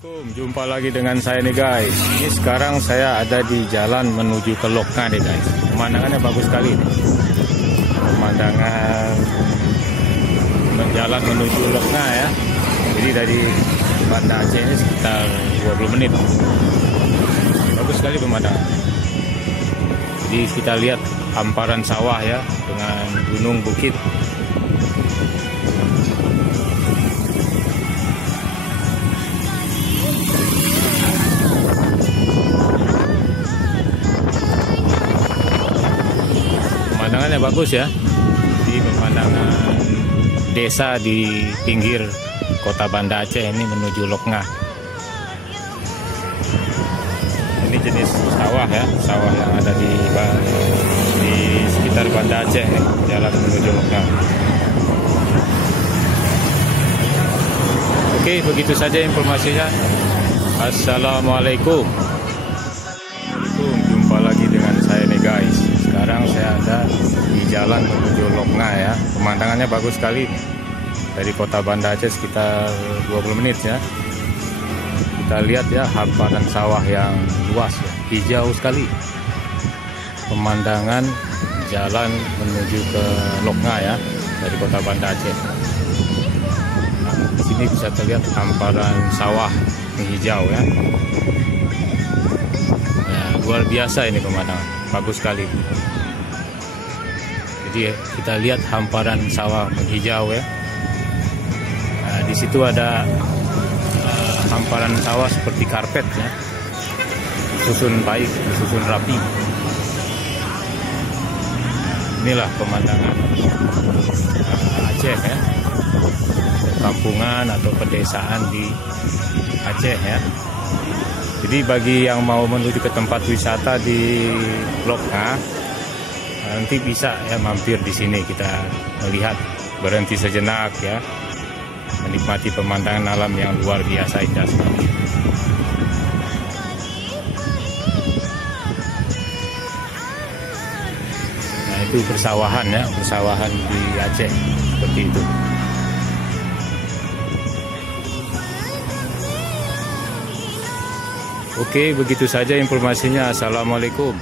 Assalamualaikum, jumpa lagi dengan saya nih guys. Ini sekarang saya ada di jalan menuju ke Loknga nih guys. Pemandangannya bagus sekali nih. Pemandangan jalan menuju Loknga ya. Jadi dari Banda Aceh ini sekitar 20 menit. Bagus sekali pemandangan. Jadi kita lihat hamparan sawah ya dengan gunung bukit. Pemandangannya bagus ya, di pemandangan desa di pinggir kota Banda Aceh ini menuju Loknga. Ini jenis sawah ya, sawah yang ada di sekitar Banda Aceh nih, jalan menuju Loknga. Oke, begitu saja informasinya. Assalamualaikum. Jumpa lagi dengan saya nih guys. Sekarang saya ada di jalan menuju Loknga ya. Pemandangannya bagus sekali. Dari kota Banda Aceh sekitar 20 menit ya. Kita lihat ya hamparan sawah yang luas ya. Hijau sekali. Pemandangan jalan menuju ke Loknga ya. Dari kota Banda Aceh. Nah, di sini bisa terlihat hamparan sawah yang hijau ya. Luar biasa ini pemandangan, bagus sekali. Jadi kita lihat hamparan sawah menghijau ya. Nah, di situ ada hamparan sawah seperti karpet ya, susun baik, susun rapi. Inilah pemandangan Aceh ya, kampungan atau pedesaan di Aceh ya. Jadi bagi yang mau menuju ke tempat wisata di Loknga, nanti bisa ya mampir di sini, kita melihat, berhenti sejenak ya, menikmati pemandangan alam yang luar biasa indah sekali. Nah itu persawahan ya, persawahan di Aceh seperti itu. Oke, begitu saja informasinya. Assalamualaikum.